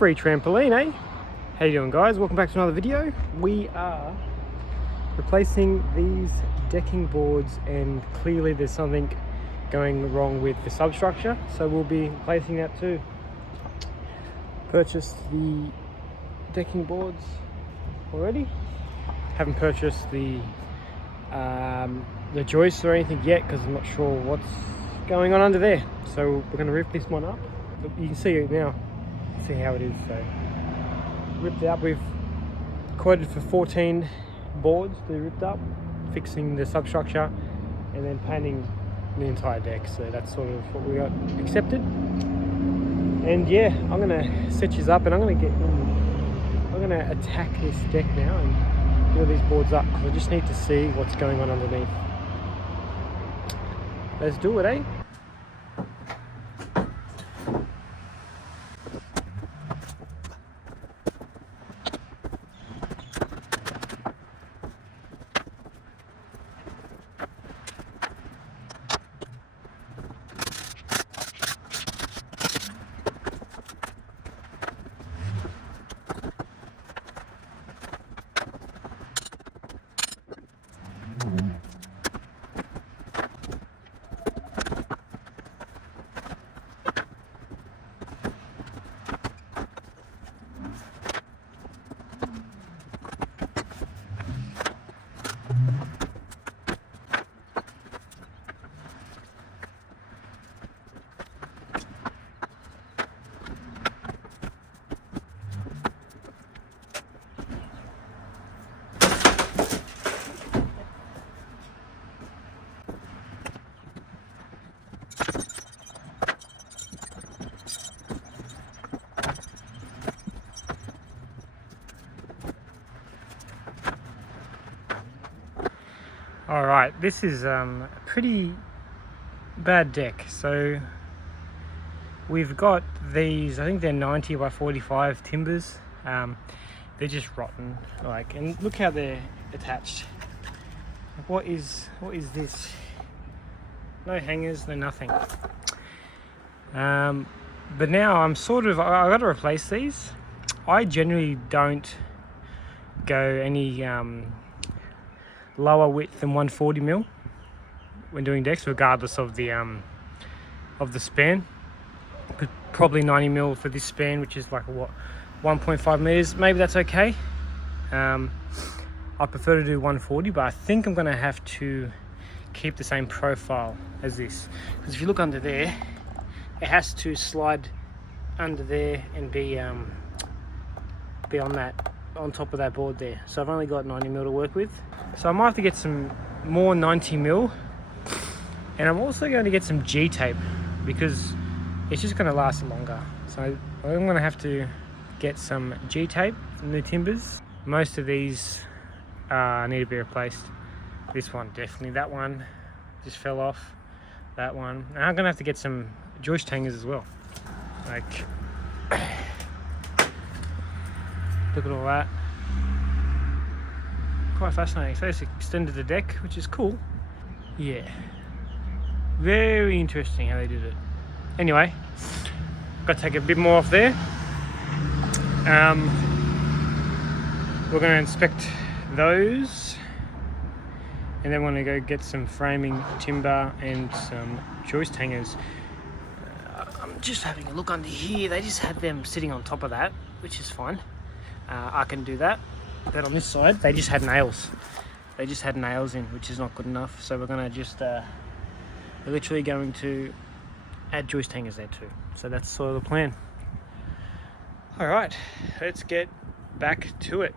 free trampoline, eh? How you doing, guys? Welcome back to another video. We are replacing these decking boards, and clearly there's something going wrong with the substructure, so we'll be replacing that too. Purchased the decking boards already. Haven't purchased the joists or anything yet because I'm not sure what's going on under there. So we're going to rip this one up. You can see it now. See how it is. So ripped it up. We've quoted for 14 boards to be ripped up, fixing the substructure, and then painting the entire deck. So that's sort of what we got accepted. And yeah, I'm gonna set these up, and I'm gonna attack this deck now and build these boards up because I just need to see what's going on underneath. Let's do it, eh? Alright, this is a pretty bad deck. So we've got these, I think they're 90 by 45 timbers. They're just rotten, and look how they're attached. What is this? No hangers, no nothing. But now I'm I got to replace these. I generally don't go any lower width than 140 mil when doing decks, regardless of the span. Probably 90 mil for this span, which is like 1.5 meters. Maybe that's okay. I prefer to do 140, but I think I'm going to have to keep the same profile as this, because if you look under there, it has to slide under there and be on top of that board there. So I've only got 90 mil to work with. So I might have to get some more 90 mil, and I'm also going to get some G tape because it's just going to last longer. So I'm going to have to get some G tape from the timbers. Most of these need to be replaced. This one definitely, that one just fell off, that one. And I'm going to have to get some joist hangers as well. Look at all that. Quite fascinating. So it's extended the deck, which is cool. Yeah, very interesting how they did it. Anyway, got to take a bit more off there. We're going to inspect those, and then we're going to go get some framing timber and some joist hangers. I'm just having a look under here. They just had them sitting on top of that, which is fine. I can do that. But on this side, they just had nails. They just had nails in, which is not good enough. So we're going to just, we're literally going to add joist hangers there too. So that's sort of the plan. All right, let's get back to it.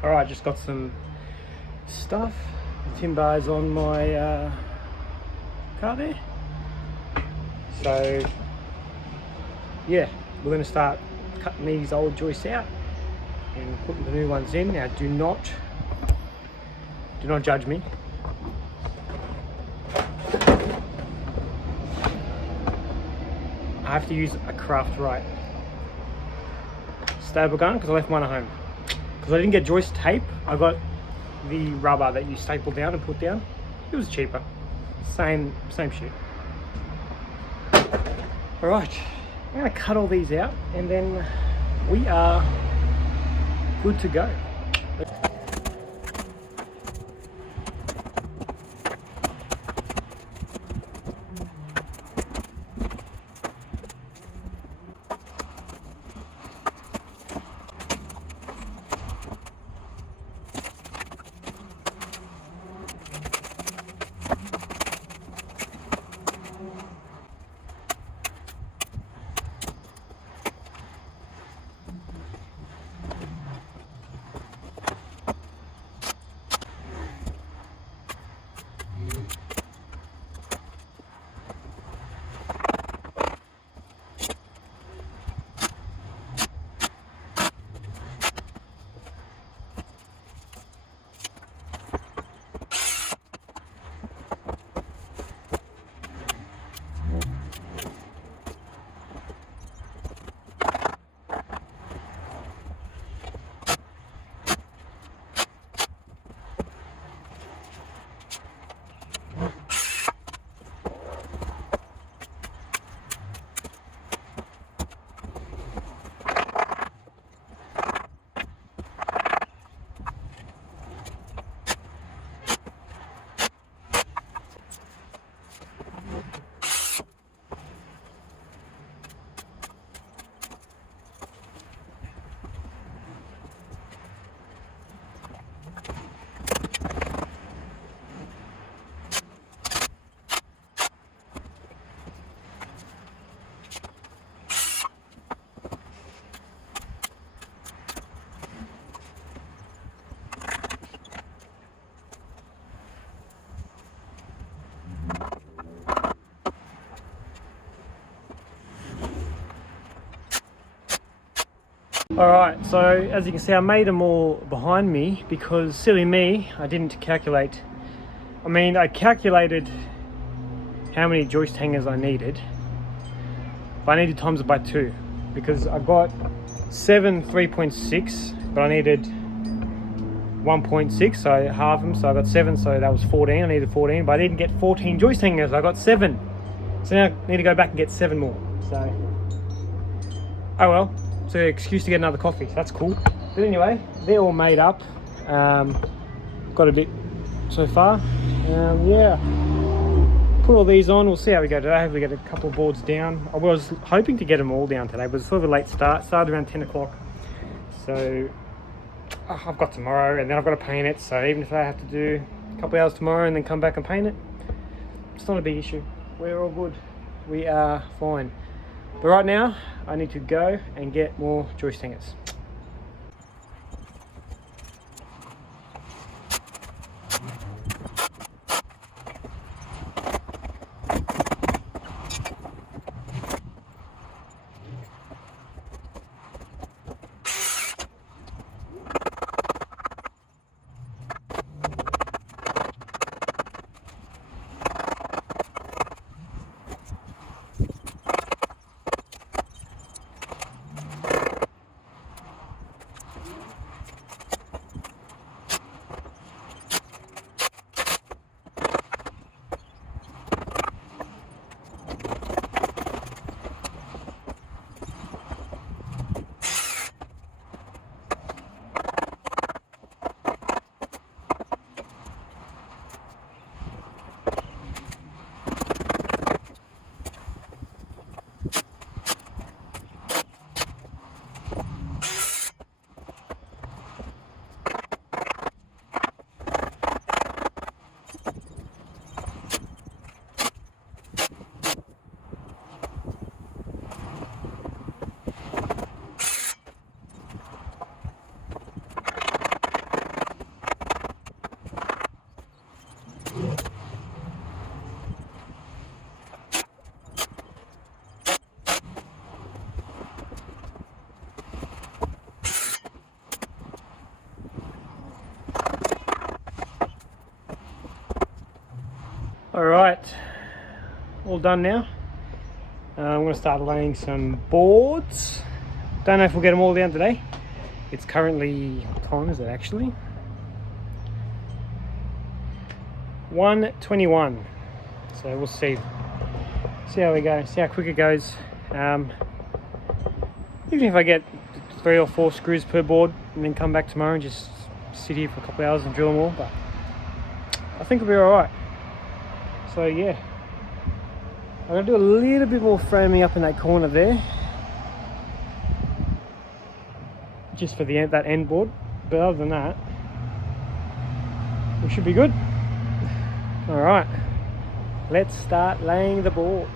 Alright, just got some stuff. The timber is on my car there. So yeah, we're going to start cutting these old joists out and putting the new ones in. Now do not judge me. I have to use a craft right staple gun because I left mine at home. Because I didn't get joist tape, I got the rubber that you staple down and put down. It was cheaper. Same shit. Alright, I'm gonna cut all these out and then we are good to go. Alright, so as you can see I made them all behind me because silly me, I didn't calculate. I mean, I calculated how many joist hangers I needed, but I needed to times it by 2 because I got 7 3.6, but I needed 1.6, so half them, so I got 7, so that was 14. I needed 14, but I didn't get 14 joist hangers, I got 7. So now I need to go back and get 7 more. So, oh well. It's an excuse to get another coffee. That's cool. But anyway, they're all made up. Got a bit so far. Yeah. Put all these on. We'll see how we go today. Hopefully get a couple of boards down. I was hoping to get them all down today, but it's sort of a late start. Started around 10 o'clock. So I've got tomorrow and then I've got to paint it. So even if I have to do a couple of hours tomorrow and then come back and paint it, it's not a big issue. We're all good. We are fine. But right now, I need to go and get more joist hangers. Alright, all done now. I'm going to start laying some boards. Don't know if we'll get them all down today. It's currently, what time is it actually? 1:21. So we'll see how we go, see how quick it goes. Even if I get 3 or 4 screws per board and then come back tomorrow and just sit here for a couple of hours and drill them all, but I think it'll be alright. So yeah, I'm going to do a little bit more framing up in that corner there, just for the that end board, but other than that we should be good. Alright, let's start laying the boards.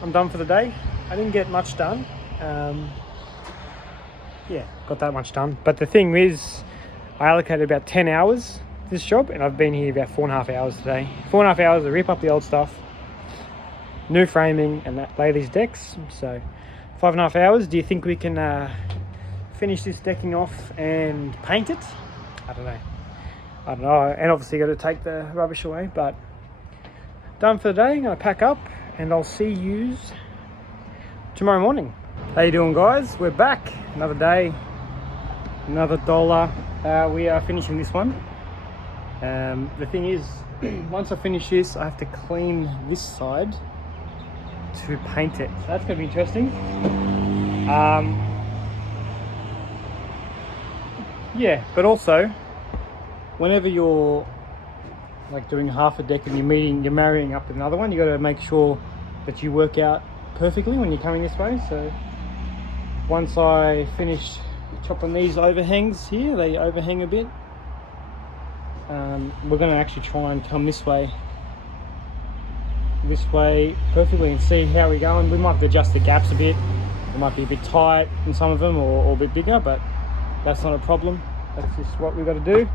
I'm done for the day. I didn't get much done. Yeah, got that much done. But the thing is, I allocated about 10 hours to this job, and I've been here about 4.5 hours today. 4.5 hours to rip up the old stuff, new framing, and lay these decks. So 5.5 hours. Do you think we can finish this decking off and paint it? I don't know. And obviously got to take the rubbish away, but done for the day. I'm going to pack up and I'll see yous tomorrow morning. How you doing, guys? We're back. Another day, another dollar. We are finishing this one. The thing is, once I finish this, I have to clean this side to paint it. So that's going to be interesting. Yeah, but also, whenever you're like doing half a deck and you're marrying up with another one, you got to make sure that you work out perfectly when you're coming this way. So once I finish chopping these overhangs here, they overhang a bit, we're going to actually try and come this way perfectly and see how we're going. We might have to adjust the gaps a bit. It might be a bit tight in some of them, or a bit bigger, but that's not a problem. That's just what we've got to do.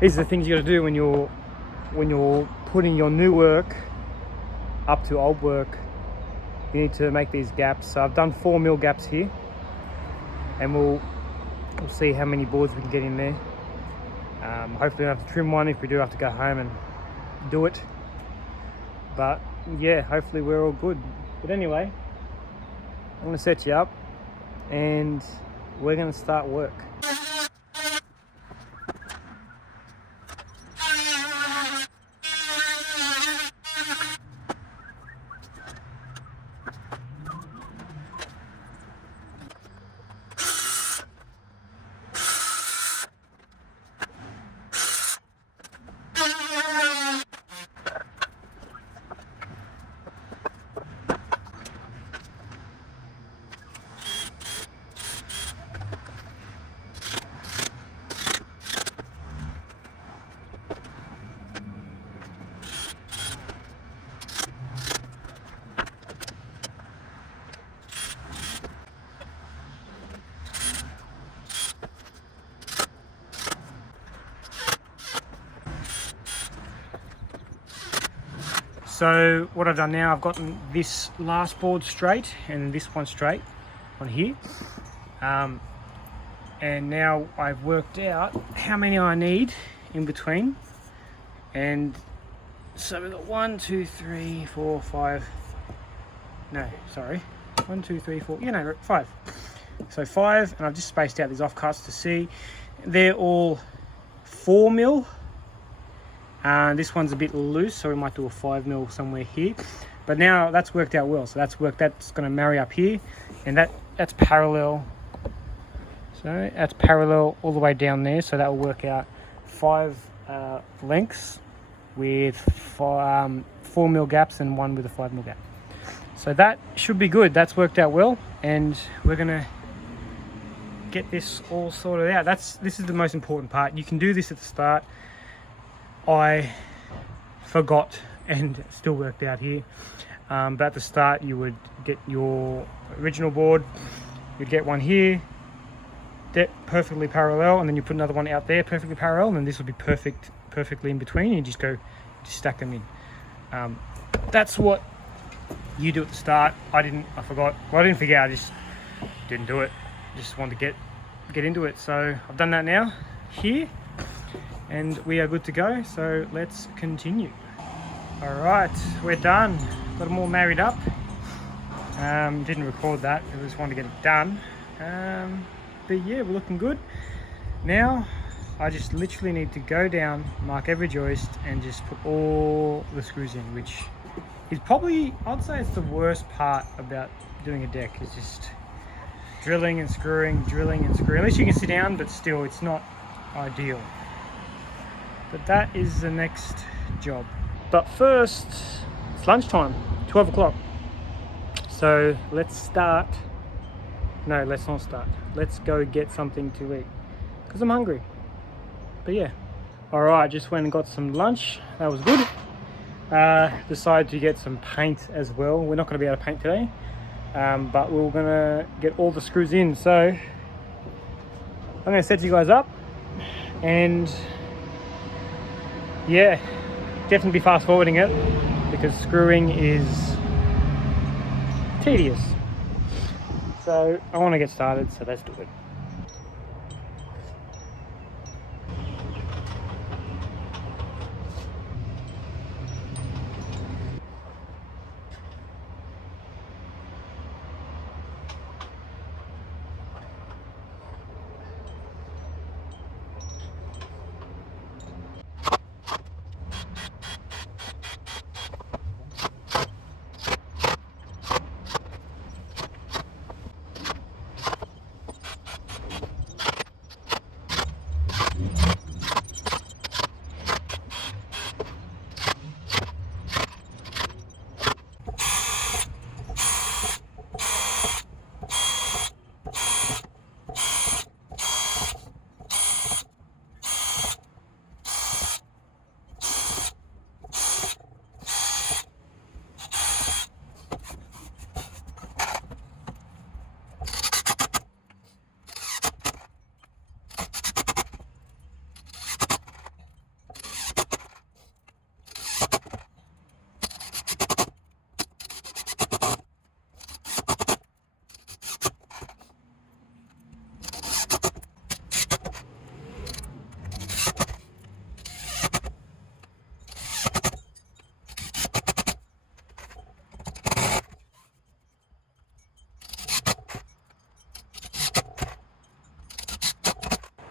These are the things you got to do when you're putting your new work up to old work. You need to make these gaps. So I've done 4 mil gaps here, and we'll see how many boards we can get in there. Hopefully we don't have to trim one if we do have to go home and do it. But yeah, hopefully we're all good. But anyway, I'm going to set you up and we're going to start work. So what I've done now, I've gotten this last board straight and this one straight on here. And now I've worked out how many I need in between. And so we've got 1, 2, 3, 4, 5, No, sorry. 1, 2, 3, 4. Yeah, no, 5. So 5, and I've just spaced out these offcuts to see. They're all 4 mil. This one's a bit loose, so we might do a 5 mil somewhere here. But now that's worked out well. So that's going to marry up here, and that's parallel. So that's parallel all the way down there. So that will work out 5 lengths with 4 mil gaps and 1 with a 5 mil gap. So that should be good. That's worked out well, and we're gonna get this all sorted out. This is the most important part. You can do this at the start. I forgot, and it still worked out here. But at the start, you would get your original board. You'd get one here, perfectly parallel, and then you put another one out there, perfectly parallel, and then this would be perfectly in between. You just stack them in. That's what you do at the start. I forgot. Well, I didn't forget. I just didn't do it. Just wanted to get into it. So I've done that now here, and we are good to go. So let's continue. All right, we're done. Got them all married up. Didn't record that because I just wanted to get it done. But yeah, we're looking good. Now I just literally need to go down, mark every joist, and just put all the screws in, which is probably, I'd say it's the worst part about doing a deck, is just drilling and screwing. At least you can sit down, but still it's not ideal. But that is the next job. But first, it's lunchtime, 12 o'clock. So let's start. No, let's not start. Let's go get something to eat, because I'm hungry. But yeah. All right, just went and got some lunch. That was good. Decided to get some paint as well. We're not going to be able to paint today, but we're going to get all the screws in. So I'm going to set you guys up, and yeah, definitely be fast forwarding it because screwing is tedious. So I want to get started, so let's do it.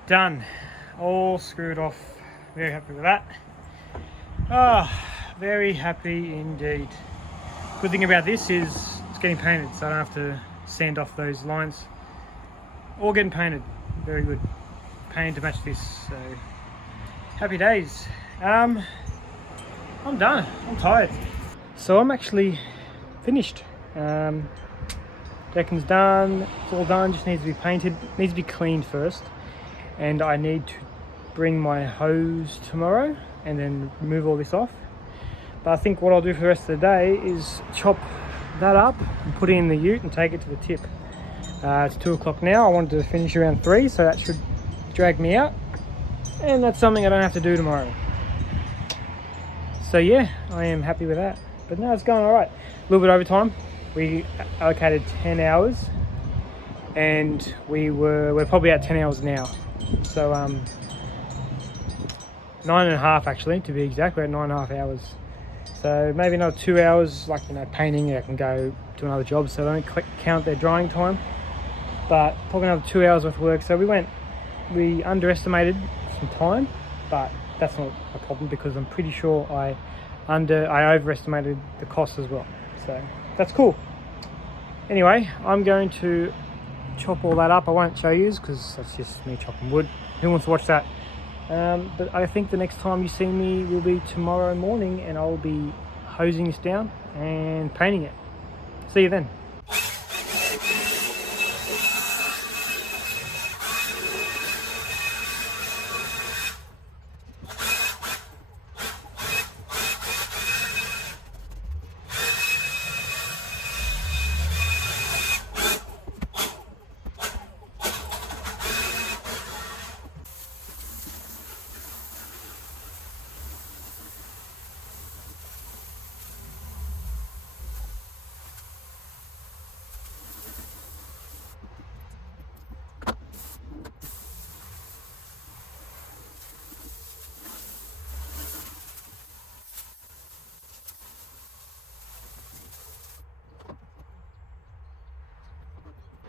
Done, all screwed off. Very happy with that. Very happy indeed. Good thing about this is it's getting painted, so I don't have to sand off those lines. All getting painted, very good. Painted to match this, so happy days. I'm done, I'm tired. So I'm actually finished. Decking's done, it's all done, just needs to be painted, needs to be cleaned first. And I need to bring my hose tomorrow and then remove all this off. But I think what I'll do for the rest of the day is chop that up and put it in the ute and take it to the tip. It's 2 o'clock now. I wanted to finish around 3, so that should drag me out. And that's something I don't have to do tomorrow. So yeah, I am happy with that. But no, it's going all right. A little bit overtime. We allocated 10 hours and we're probably at 10 hours now. So 9.5 actually, to be exact. We're at 9.5 hours. So maybe another 2 hours, like, you know, painting, I can go do another job, so they don't count their drying time. But probably another 2 hours worth of work. So we underestimated some time, but that's not a problem because I'm pretty sure I overestimated the cost as well. So that's cool. Anyway, I'm going to chop all that up. I won't show you because that's just me chopping wood. Who wants to watch that? But I think the next time you see me will be tomorrow morning, and I'll be hosing this down and painting it. See you then.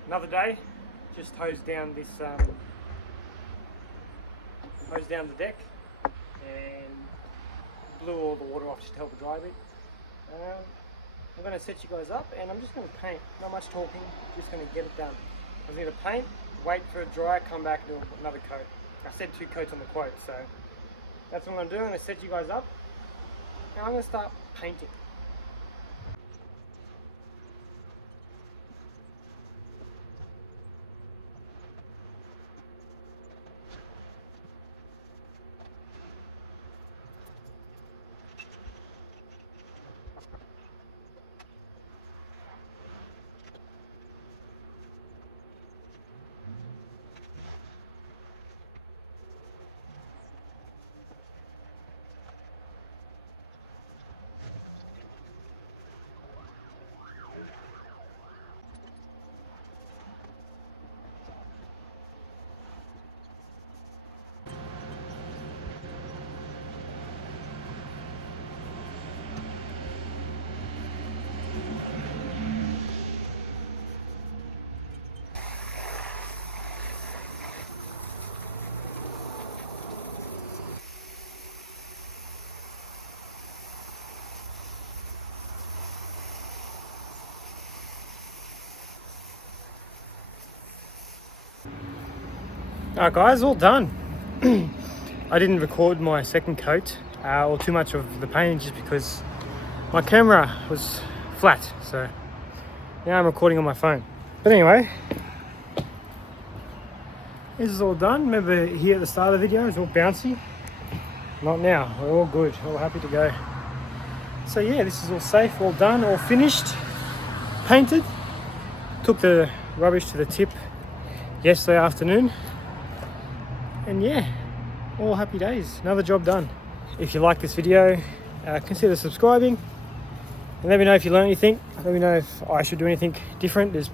Another day, just hosed down this, hosed down the deck and blew all the water off just to help it dry a bit. I'm going to set you guys up and I'm just going to paint, not much talking, just going to get it done. I'm going to paint, wait for it dry, come back and do another coat. I said 2 coats on the quote, so that's what I'm going to do. I'm going to set you guys up and I'm going to start painting. Alright guys, all done. I didn't record my second coat or too much of the painting just because my camera was flat, so now I'm recording on my phone. But anyway, this is all done. Remember here at the start of the video, it's all bouncy. Not now, we're all good, all happy to go. So yeah, this is all safe, all done, all finished, painted. Took the rubbish to the tip yesterday afternoon. And yeah, all happy days, another job done. If you like this video, consider subscribing and let me know if you learn anything. Let me know if I should do anything different. There's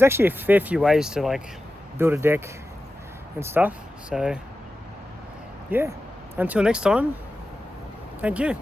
actually a fair few ways to like build a deck and stuff. So yeah, until next time, thank you.